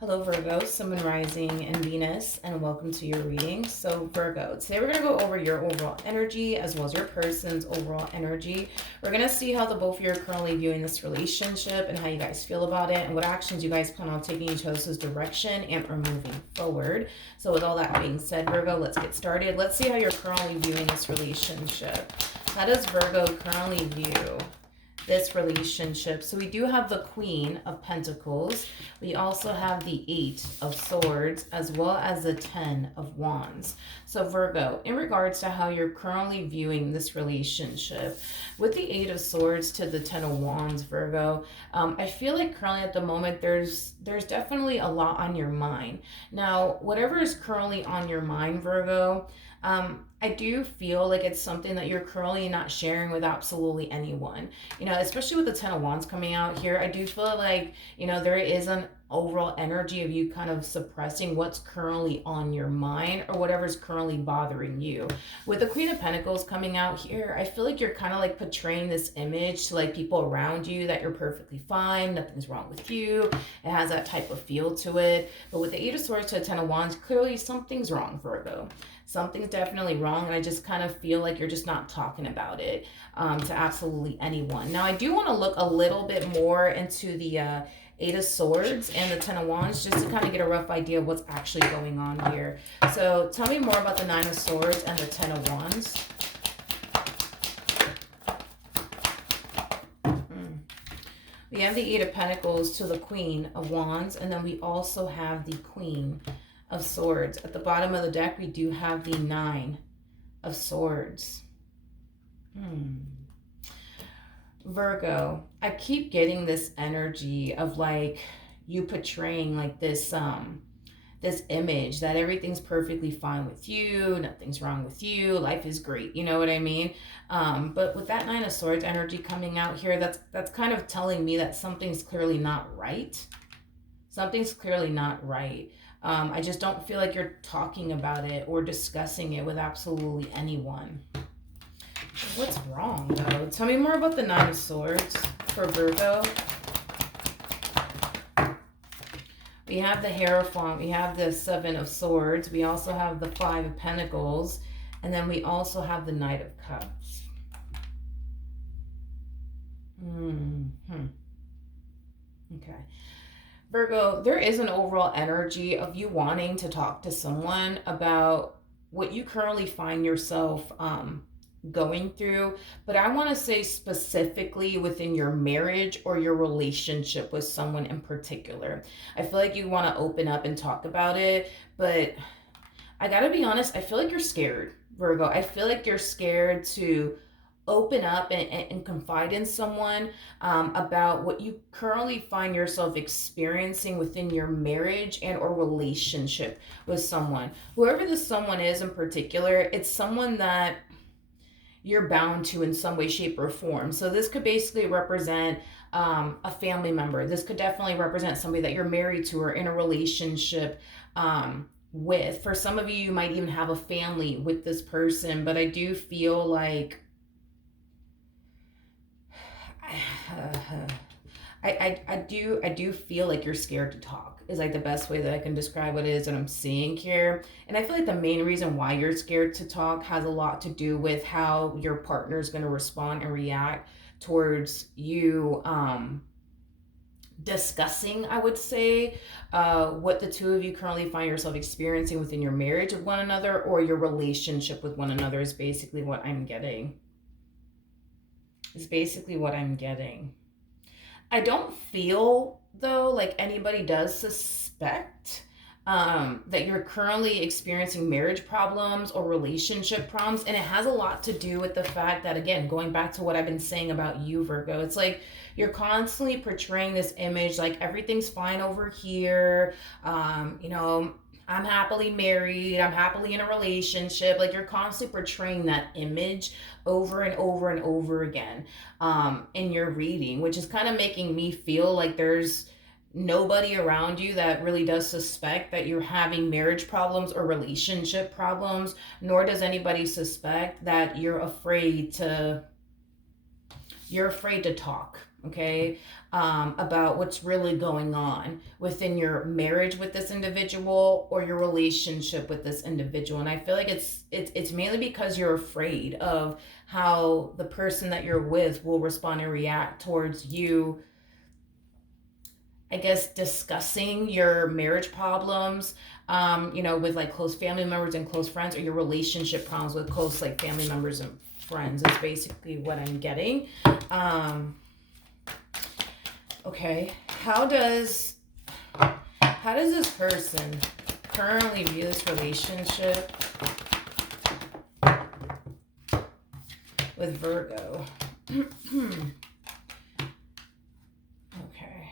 Hello Virgo, Sun, Moon, Rising, and Venus, and welcome to your reading. So Virgo, today we're going to go over your overall energy as well as your person's overall energy. We're going to see how the both of you are currently viewing this relationship and how you guys feel about it and what actions you guys plan on taking each other's direction and or moving forward. So with all that being said, Virgo, let's get started. Let's see how you're currently viewing this relationship. How does Virgo currently view this relationship? So we do have the Queen of Pentacles. We also have the Eight of Swords as well as the Ten of Wands. So Virgo, in regards to how you're currently viewing this relationship, with the Eight of Swords to the Ten of Wands, Virgo, I feel like currently at the moment there's definitely a lot on your mind. Now, whatever is currently on your mind, Virgo, I do feel like it's something that you're currently not sharing with absolutely anyone. Especially with the Ten of Wands coming out here, I do feel like, there is an overall energy of you kind of suppressing what's currently on your mind or whatever's currently bothering you. With the Queen of Pentacles coming out here, I feel like you're kind of like portraying this image to like people around you that you're perfectly fine, nothing's wrong with you. It has that type of feel to it. But with the Eight of Swords to the Ten of Wands, clearly something's wrong, Virgo. Something's definitely wrong, and I just kind of feel like you're just not talking about it to absolutely anyone. Now, I do want to look a little bit more into the Eight of Swords and the Ten of Wands just to kind of get a rough idea of what's actually going on here. So tell me more about the Nine of Swords and the Ten of Wands. We have the Eight of Pentacles to the Queen of Wands, and then we also have the Queen of Swords. At the bottom of the deck, we do have the Nine of Swords. Virgo, I keep getting this energy of like you portraying like this image that everything's perfectly fine with you, nothing's wrong with you, life is great, you know what I mean? But with that Nine of Swords energy coming out here, that's kind of telling me that something's clearly not right. Something's clearly not right. I just don't feel like you're talking about it or discussing it with absolutely anyone. What's wrong, though? Tell me more about the Nine of Swords for Virgo. We have the Hierophant. We have the Seven of Swords. We also have the Five of Pentacles. And then we also have the Knight of Cups. Okay. Virgo, there is an overall energy of you wanting to talk to someone about what you currently find yourself going through, but I want to say specifically within your marriage or your relationship with someone in particular. I feel like you want to open up and talk about it, but I gotta be honest, I feel like you're scared, Virgo. I feel like you're scared to open up and confide in someone about what you currently find yourself experiencing within your marriage and or relationship with someone. Whoever this someone is in particular, it's someone that you're bound to in some way, shape, or form. So this could basically represent a family member. This could definitely represent somebody that you're married to or in a relationship with. For some of you, you might even have a family with this person, but I do feel like I do feel like you're scared to talk is like the best way that I can describe what it is that I'm seeing here. And I feel like the main reason why you're scared to talk has a lot to do with how your partner is going to respond and react towards you discussing, I would say, what the two of you currently find yourself experiencing within your marriage with one another or your relationship with one another is basically what I'm getting. I don't feel, though, like anybody does suspect that you're currently experiencing marriage problems or relationship problems. And it has a lot to do with the fact that, again, going back to what I've been saying about you, Virgo, it's like you're constantly portraying this image like everything's fine over here. I'm happily married, I'm happily in a relationship. Like you're constantly portraying that image over and over and over again in your reading, which is kind of making me feel like there's nobody around you that really does suspect that you're having marriage problems or relationship problems, nor does anybody suspect that you're afraid to talk. okay, about what's really going on within your marriage with this individual or your relationship with this individual. And I feel like it's mainly because you're afraid of how the person that you're with will respond and react towards you, I guess, discussing your marriage problems, with like close family members and close friends, or your relationship problems with close like family members and friends is basically what I'm getting. Um, okay, how does this person currently view this relationship with Virgo? Okay.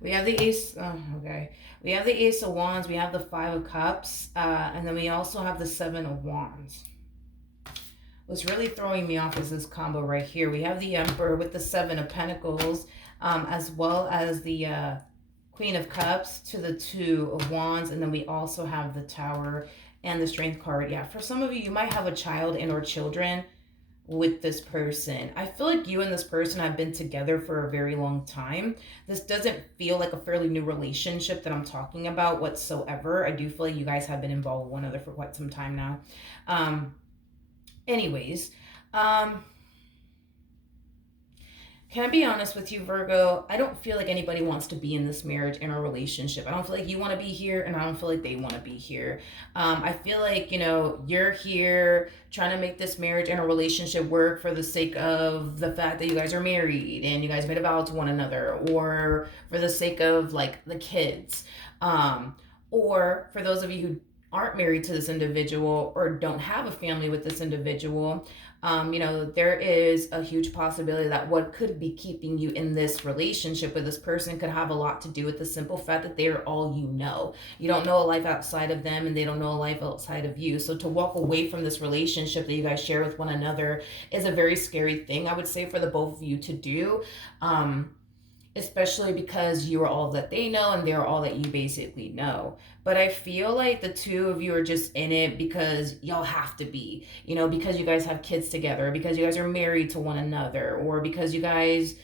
We have the ace. Okay, we have the ace of wands. We have the 5 of cups, and then we also have the 7 of wands. What's really throwing me off is this combo right here. We have the emperor with the 7 of pentacles, as well as the queen of cups to the 2 of wands, and then we also have the tower and the strength card. Yeah, for some of you, you might have a child and or children with this person. I feel like you and this person have been together for a very long time. This doesn't feel like a fairly new relationship that I'm talking about whatsoever. I do feel like you guys have been involved with one another for quite some time now. Anyways, can I be honest with you, Virgo? I don't feel like anybody wants to be in this marriage and a relationship. I don't feel like you want to be here, and I don't feel like they want to be here. I feel like, you're here trying to make this marriage and a relationship work for the sake of the fact that you guys are married and you guys made a vow to one another, or for the sake of, like, the kids. Or for those of you who aren't married to this individual or don't have a family with this individual, there is a huge possibility that what could be keeping you in this relationship with this person could have a lot to do with the simple fact that they're all you know. You don't know a life outside of them, and they don't know a life outside of you. So to walk away from this relationship that you guys share with one another is a very scary thing, I would say, for the both of you to do. Especially because you are all that they know and they're all that you basically know. But I feel like the two of you are just in it because y'all have to be, because you guys have kids together, because you guys are married to one another, or because you guys,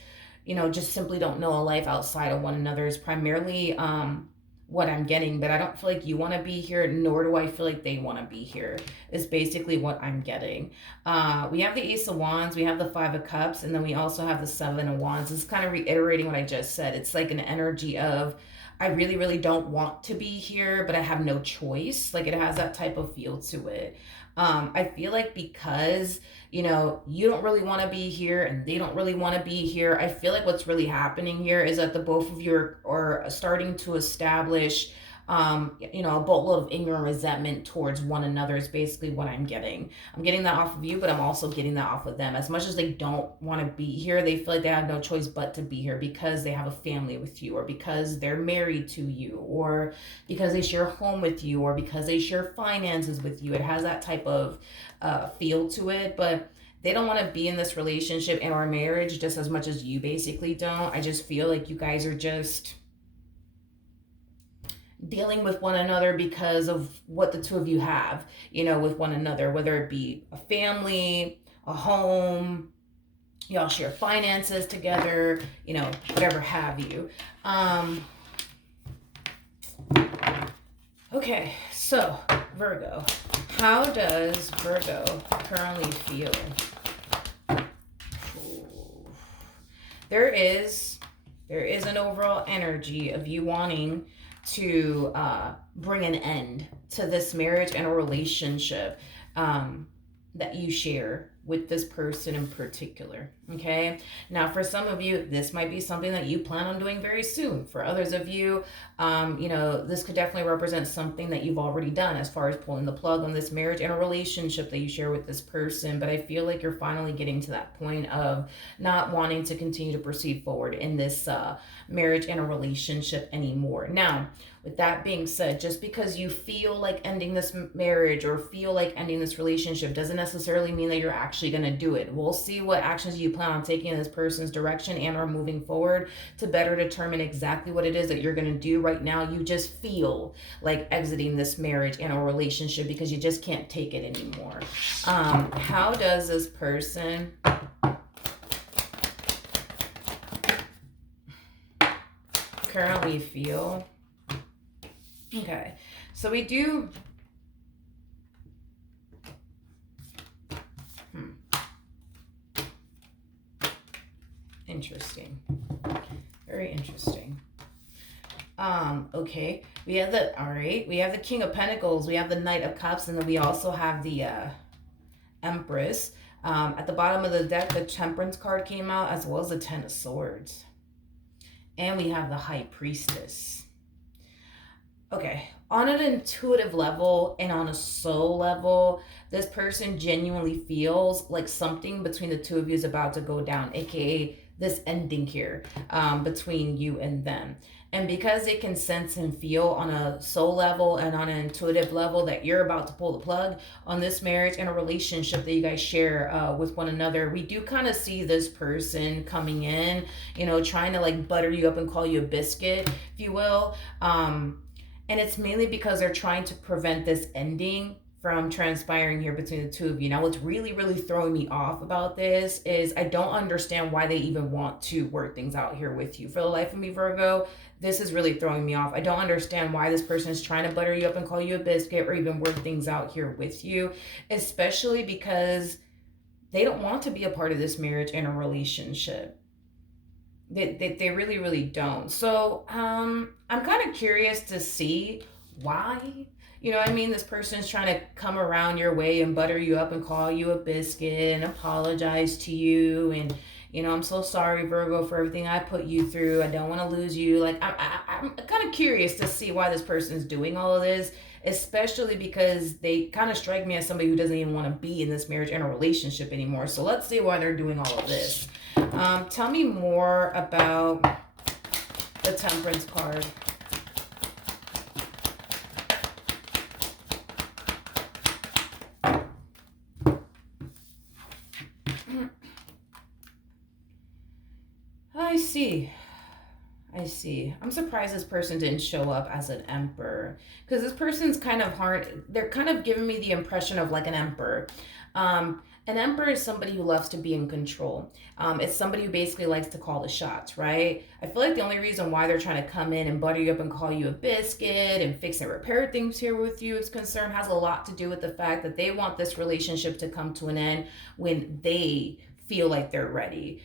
just simply don't know a life outside of one another is primarily what I'm getting. But I don't feel like you want to be here, nor do I feel like they want to be here, is basically what I'm getting. We have the ace of wands, we have the 5 of cups, and then we also have the 7 of wands. It's kind of reiterating what I just said. It's like an energy of, I really, really don't want to be here, but I have no choice. Like, it has that type of feel to it. I feel like because, you don't really want to be here and they don't really want to be here, I feel like what's really happening here is that the both of you are starting to establish, a boatload of anger and resentment towards one another is basically what I'm getting. I'm getting that off of you, but I'm also getting that off of them. As much as they don't want to be here, they feel like they have no choice but to be here because they have a family with you, or because they're married to you, or because they share a home with you, or because they share finances with you. It has that type of feel to it, but they don't want to be in this relationship and or marriage just as much as you basically don't. I just feel like you guys are just dealing with one another because of what the two of you have, with one another, whether it be a family, a home, y'all share finances together, whatever have you. Okay, so Virgo, how does Virgo currently feel? There is an overall energy of you wanting to bring an end to this marriage and a relationship that you share with this person in particular. Okay, now for some of you, this might be something that you plan on doing very soon. For others of you, this could definitely represent something that you've already done as far as pulling the plug on this marriage and a relationship that you share with this person. But I feel like you're finally getting to that point of not wanting to continue to proceed forward in this marriage and a relationship anymore. Now, with that being said, just because you feel like ending this marriage or feel like ending this relationship doesn't necessarily mean that you're actually actually going to do it. We'll see what actions you plan on taking in this person's direction and are moving forward to better determine exactly what it is that you're going to do. Right now, you just feel like exiting this marriage and a relationship because you just can't take it anymore. How does this person currently feel? Okay, so we do... Interesting. Very interesting. Okay. We have the King of Pentacles, we have the Knight of Cups, and then we also have the Empress. At the bottom of the deck, the Temperance card came out, as well as the Ten of Swords. And we have the High Priestess. Okay. On an intuitive level and on a soul level, this person genuinely feels like something between the two of you is about to go down, aka this ending here between you and them. And because they can sense and feel on a soul level and on an intuitive level that you're about to pull the plug on this marriage and a relationship that you guys share with one another, we do kind of see this person coming in, you know, trying to like butter you up and call you a biscuit, if you will. And it's mainly because they're trying to prevent this ending from transpiring here between the two of you. Now, what's really, really throwing me off about this is I don't understand why they even want to work things out here with you. For the life of me, Virgo, this is really throwing me off. I don't understand why this person is trying to butter you up and call you a biscuit or even work things out here with you, especially because they don't want to be a part of this marriage and a relationship. They really, really don't. So I'm kind of curious to see why. You know what I mean? This person's trying to come around your way and butter you up and call you a biscuit and apologize to you. And, you know, I'm so sorry, Virgo, for everything I put you through. I don't want to lose you. Like, I'm kind of curious to see why this person's doing all of this, especially because they kind of strike me as somebody who doesn't even want to be in this marriage and a relationship anymore. So let's see why they're doing all of this. Tell me more about the Temperance card. I see. I'm surprised this person didn't show up as an emperor, because this person's kind of hard. They're kind of giving me the impression of like an emperor. An emperor is somebody who loves to be in control. It's somebody who basically likes to call the shots, right? I feel like the only reason why they're trying to come in and butter you up and call you a biscuit and fix and repair things here with you is concerned has a lot to do with the fact that they want this relationship to come to an end when they feel like they're ready,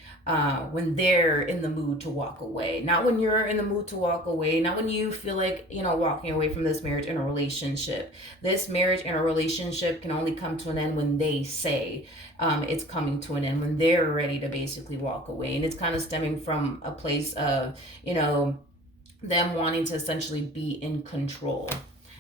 when they're in the mood to walk away, not when you're in the mood to walk away, not when you feel like, you know, walking away from this marriage and a relationship. This marriage and a relationship can only come to an end when they say it's coming to an end, when they're ready to basically walk away. And it's kind of stemming from a place of, you know, them wanting to essentially be in control.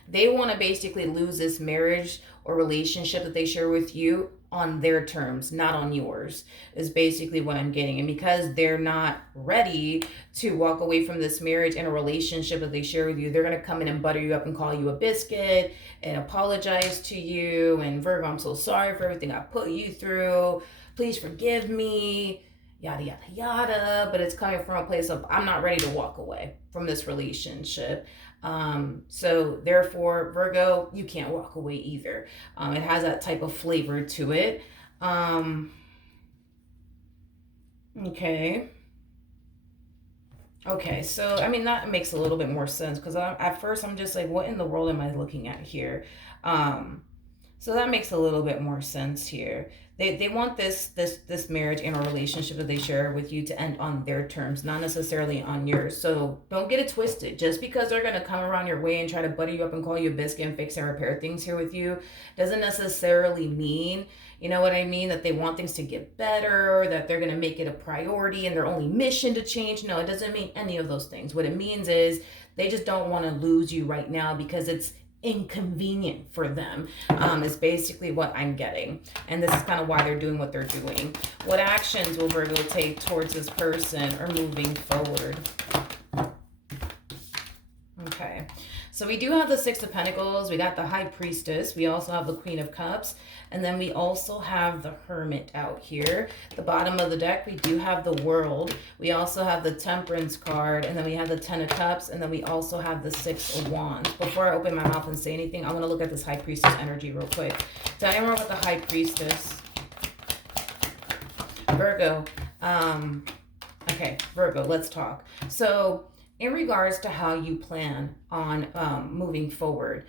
They want to basically lose this marriage or relationship that they share with you on their terms, not on yours, is basically what I'm getting. And because they're not ready to walk away from this marriage and a relationship that they share with you, they're going to come in and butter you up and call you a biscuit and apologize to you. And Virgo, I'm so sorry for everything I put you through. Please forgive me. Yada, yada, yada. But it's coming from a place of, I'm not ready to walk away from this relationship. So therefore, Virgo, you can't walk away either. It has that type of flavor to it. Okay. Okay, so I mean that makes a little bit more sense, because at first I'm just like, what in the world am I looking at here? So that makes a little bit more sense here. They want this marriage and a relationship that they share with you to end on their terms, not necessarily on yours. So don't get it twisted. Just because they're going to come around your way and try to butter you up and call you a biscuit and fix and repair things here with you doesn't necessarily mean, you know what I mean, that they want things to get better, or that they're going to make it a priority and their only mission to change. No, it doesn't mean any of those things. What it means is they just don't want to lose you right now because it's inconvenient for them, is basically what I'm getting. And this is kind of why they're doing what they're doing. What actions will Virgo take towards this person or moving forward? Okay, So we do have the Six of Pentacles. We got the High Priestess. We also have the Queen of Cups. And then we also have the Hermit out here. The bottom of the deck, we do have the World. We also have the Temperance card. And then we have the Ten of Cups. And then we also have the Six of Wands. Before I open my mouth and say anything, I want to look at this High Priestess energy real quick. Tell me more about the High Priestess. Virgo. Okay, Virgo, let's talk. So in regards to how you plan on moving forward,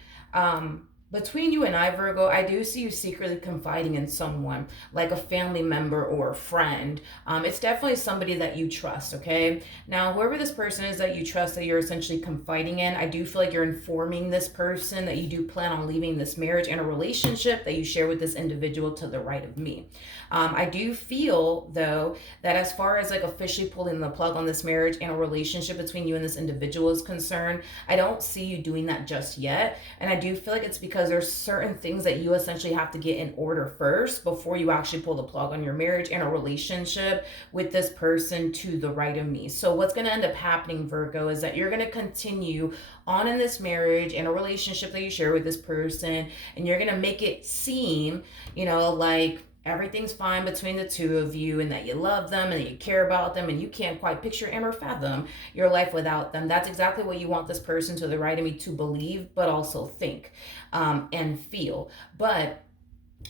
between you and I, Virgo, I do see you secretly confiding in someone, like a family member or a friend. It's definitely somebody that you trust, okay? Now, whoever this person is that you trust, that you're essentially confiding in, I do feel like you're informing this person that you do plan on leaving this marriage and a relationship that you share with this individual to the right of me. I do feel, though, that as far as like officially pulling the plug on this marriage and a relationship between you and this individual is concerned, I don't see you doing that just yet. And I do feel like it's because there's certain things that you essentially have to get in order first before you actually pull the plug on your marriage and a relationship with this person to the right of me. So what's going to end up happening, Virgo, is that you're going to continue on in this marriage and a relationship that you share with this person, and you're going to make it seem, like everything's fine between the two of you, and that you love them and that you care about them, and you can't quite picture and or fathom your life without them. That's exactly what you want this person to the right of me to believe, but also think and feel. But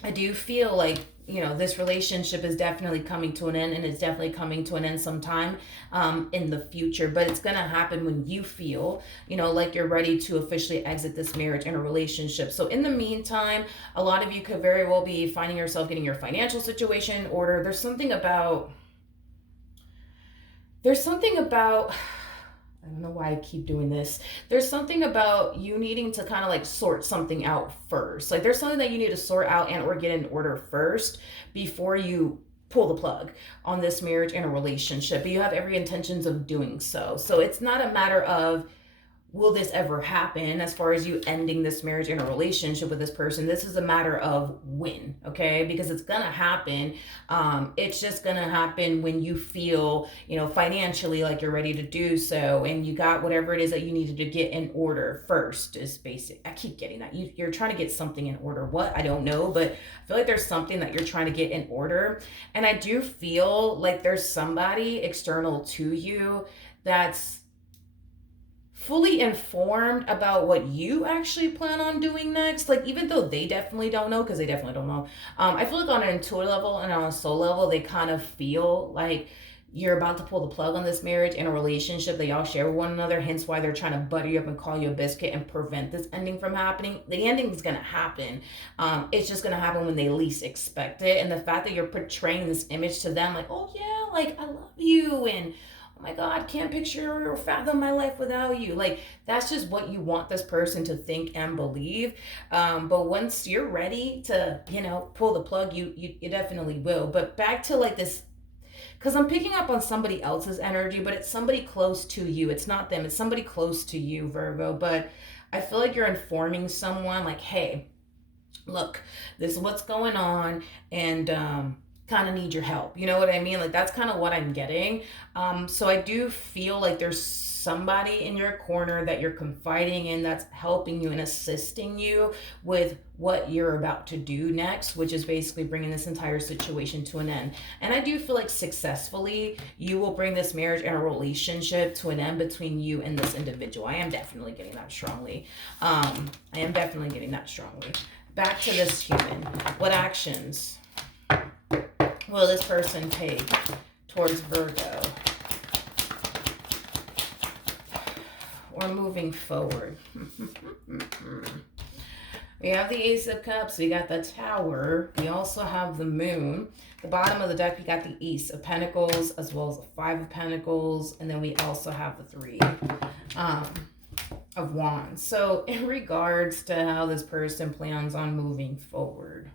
I do feel like, this relationship is definitely coming to an end, and it's definitely coming to an end sometime in the future. But it's going to happen when you feel, like you're ready to officially exit this marriage and a relationship. So in the meantime, a lot of you could very well be finding yourself getting your financial situation in order. There's something about I don't know why I keep doing this. There's something about you needing to kind of like sort something out first. Like there's something that you need to sort out and or get in order first before you pull the plug on this marriage and a relationship. But you have every intentions of doing so. So it's not a matter of, will this ever happen as far as you ending this marriage and a relationship with this person? This is a matter of when, okay? Because it's gonna happen. It's just gonna happen when you feel, financially like you're ready to do so, and you got whatever it is that you needed to get in order first. Is basic. I keep getting that. You're trying to get something in order. What? I don't know, but I feel like there's something that you're trying to get in order. And I do feel like there's somebody external to you that's fully informed about what you actually plan on doing next. Like, even though they definitely don't know, because they definitely don't know, I feel like on an intuitive level and on a soul level, they kind of feel like you're about to pull the plug on this marriage and a relationship that y'all share with one another, hence why they're trying to butter you up and call you a biscuit and prevent this ending from happening. The ending is going to happen. It's just going to happen when they least expect it. And the fact that you're portraying this image to them, like, oh yeah, like I love you, and oh my God, can't picture or fathom my life without you. Like, that's just what you want this person to think and believe. But once you're ready to, pull the plug, you definitely will. But back to like this, because I'm picking up on somebody else's energy, but it's somebody close to you. It's not them, it's somebody close to you, Virgo. But I feel like you're informing someone like, hey, look, this is what's going on, and kind of need your help. You know what I mean? Like, that's kind of what I'm getting. So I do feel like there's somebody in your corner that you're confiding in that's helping you and assisting you with what you're about to do next, which is basically bringing this entire situation to an end. And I do feel like successfully you will bring this marriage and a relationship to an end between you and this individual. I am definitely getting that strongly. Back to this human. What actions will this person take towards Virgo? Or moving forward. We have the Ace of Cups. We got the Tower. We also have the Moon. The bottom of the deck, we got the Ace of Pentacles, as well as the Five of Pentacles. And then we also have the Three of Wands. So in regards to how this person plans on moving forward,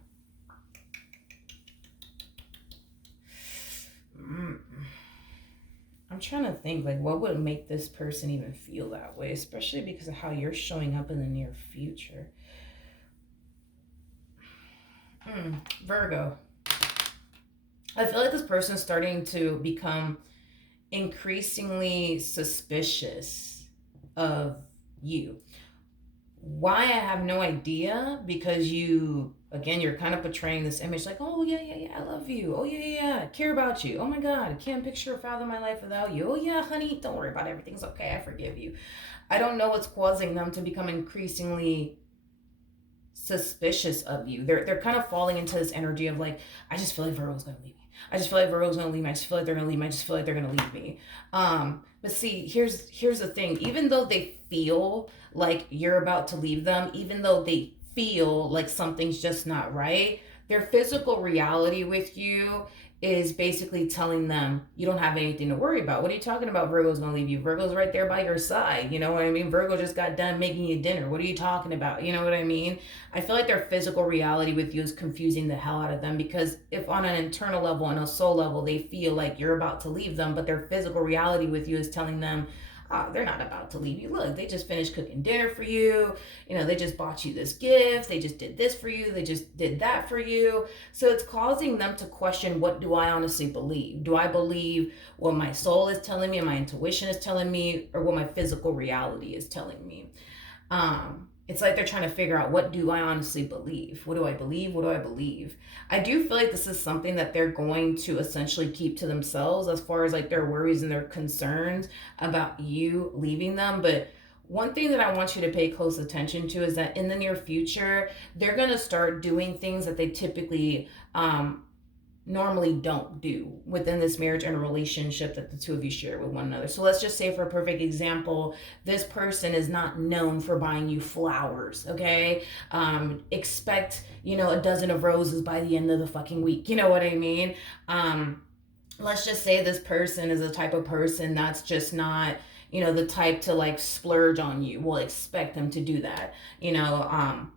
I'm trying to think, like, what would make this person even feel that way, especially because of how you're showing up in the near future. Virgo. I feel like this person's starting to become increasingly suspicious of you. Why? I have no idea, because you, again, you're kind of portraying this image like, oh yeah, yeah, yeah, I love you. Oh yeah, yeah, yeah, I care about you. Oh my God, I can't picture or fathom my life without you. Oh yeah, honey, don't worry about it. Everything's okay. I forgive you. I don't know what's causing them to become increasingly suspicious of you. They're kind of falling into this energy of like, I just feel like Virgo's gonna leave me. I just feel like Virgo's gonna leave me. I just feel like they're gonna leave me. I just feel like they're gonna leave me. But see, here's the thing. Even though they feel like you're about to leave them, even though they feel like something's just not right, their physical reality with you is basically telling them you don't have anything to worry about. What are you talking about? Virgo's gonna leave you. Virgo's right there by your side. You know what I mean? Virgo just got done making you dinner. What are you talking about? You know what I mean? I feel like their physical reality with you is confusing the hell out of them, because if on an internal level and a soul level they feel like you're about to leave them, but their physical reality with you is telling them, they're not about to leave you. Look, they just finished cooking dinner for you. You know, they just bought you this gift. They just did this for you. They just did that for you. So it's causing them to question, what do I honestly believe? Do I believe what my soul is telling me and my intuition is telling me, or what my physical reality is telling me? It's like they're trying to figure out, what do I honestly believe? What do I believe? What do I believe? I do feel like this is something that they're going to essentially keep to themselves, as far as like their worries and their concerns about you leaving them. But one thing that I want you to pay close attention to is that in the near future, they're going to start doing things that they typically normally don't do within this marriage and relationship that the two of you share with one another. So let's just say, for a perfect example, this person is not known for buying you flowers, okay? Expect, a dozen of roses by the end of the fucking week. You know what I mean? Let's just say this person is the type of person that's just not, the type to like splurge on you. We'll expect them to do that,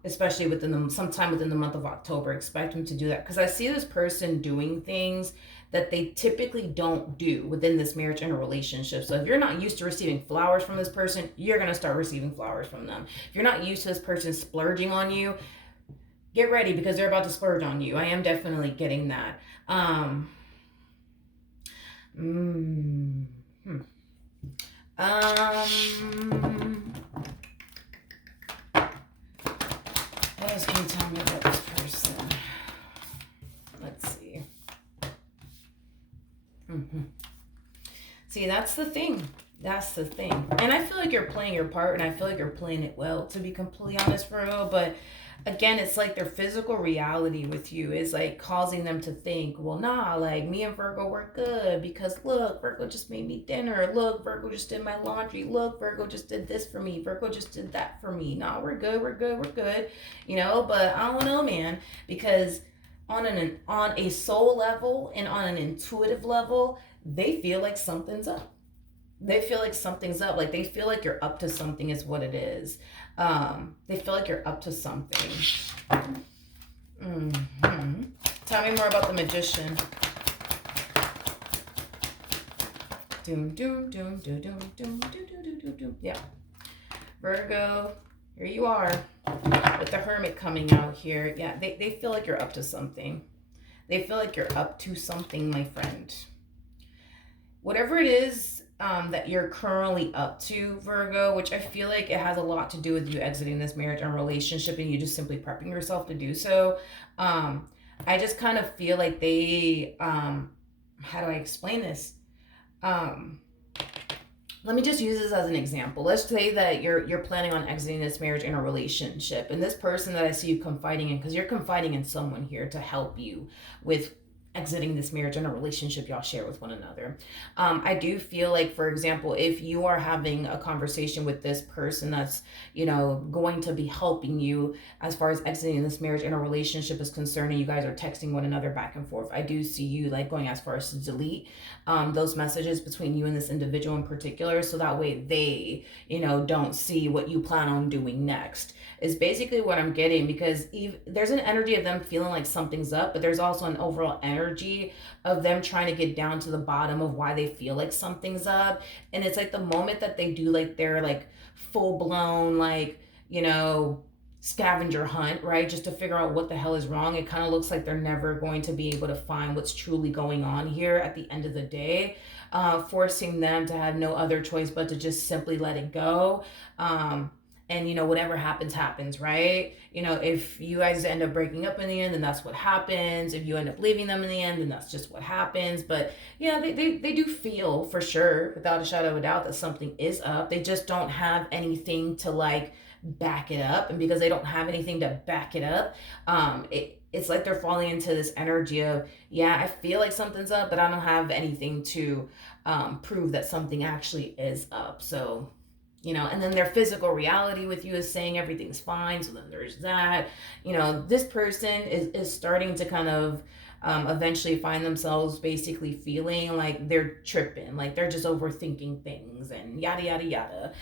especially sometime within the month of October. Expect them to do that, because I see this person doing things that they typically don't do within this marriage and a relationship. So if you're not used to receiving flowers from this person, you're going to start receiving flowers from them. If you're not used to this person splurging on you, get ready, because they're about to splurge on you. I am definitely getting that. What else can you tell me about this person? Let's see. See, that's the thing. That's the thing. And I feel like you're playing your part, and I feel like you're playing it well, to be completely honest, Virgo. But again, it's like their physical reality with you is like causing them to think, well, nah, like me and Virgo were good, because look, Virgo just made me dinner. Look, Virgo just did my laundry. Look, Virgo just did this for me. Virgo just did that for me. Nah, we're good. We're good. We're good. But I don't know, man, because on a soul level and on an intuitive level, they feel like something's up. They feel like something's up. Like they feel like you're up to something is what it is. They feel like you're up to something. Tell me more about the Magician. Doom, doom, doom, doom, doom, doom, doom, doom, doom, doom. Yeah. Virgo, here you are with the Hermit coming out here. Yeah, they feel like you're up to something. They feel like you're up to something, my friend. Whatever it is that you're currently up to, Virgo, which I feel like it has a lot to do with you exiting this marriage and relationship and you just simply prepping yourself to do so. I just kind of feel like they, how do I explain this? Let me just use this as an example. Let's say that you're planning on exiting this marriage and a relationship, and this person that I see you confiding in, because you're confiding in someone here to help you with exiting this marriage and a relationship y'all share with one another. I do feel like, for example, if you are having a conversation with this person that's, going to be helping you as far as exiting this marriage and a relationship is concerned, and you guys are texting one another back and forth, I do see you like going as far as to delete those messages between you and this individual in particular, so that way they, don't see what you plan on doing next, is basically what I'm getting. Because there's an energy of them feeling like something's up, but there's also an overall energy of them trying to get down to the bottom of why they feel like something's up. And it's like the moment that they do like their like full blown like, scavenger hunt, right, just to figure out what the hell is wrong, it kind of looks like they're never going to be able to find what's truly going on here at the end of the day, forcing them to have no other choice but to just simply let it go. and whatever happens, right? If you guys end up breaking up in the end, then that's what happens. If you end up leaving them in the end, then that's just what happens. But yeah, they do feel for sure, without a shadow of a doubt, that something is up. They just don't have anything to like back it up, and because they don't have anything to back it up, it's like they're falling into this energy of, yeah, I feel like something's up, but I don't have anything to prove that something actually is up. So and then their physical reality with you is saying everything's fine. So then there's that. This person is starting to kind of eventually find themselves basically feeling like they're tripping, like they're just overthinking things and yada, yada, yada.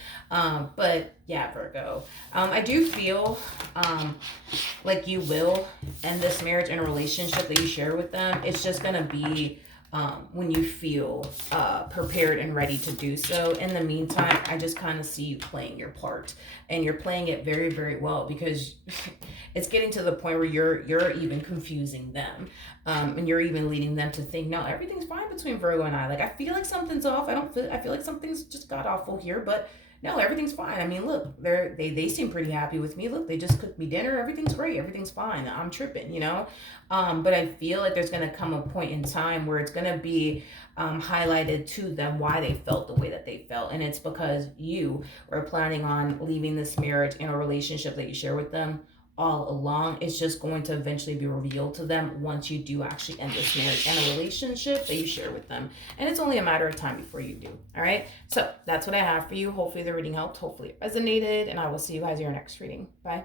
But yeah, Virgo, I do feel like you will end this marriage and a relationship that you share with them. It's just going to be when you feel prepared and ready to do so. In the meantime, I just kind of see you playing your part, and you're playing it very, very well, because it's getting to the point where you're even confusing them, and you're even leading them to think, no, everything's fine between Virgo and I. Like, I feel like something's off. I feel like something's just got awful here, but no, everything's fine. I mean, look, they seem pretty happy with me. Look, they just cooked me dinner. Everything's great. Everything's fine. I'm tripping. But I feel like there's going to come a point in time where it's going to be highlighted to them why they felt the way that they felt. And it's because you were planning on leaving this marriage and a relationship that you share with them all along. It's just going to eventually be revealed to them once you do actually end this marriage and a relationship that you share with them. And it's only a matter of time before you do. All right. So that's what I have for you. Hopefully the reading helped. Hopefully it resonated. And I will see you guys in your next reading. Bye.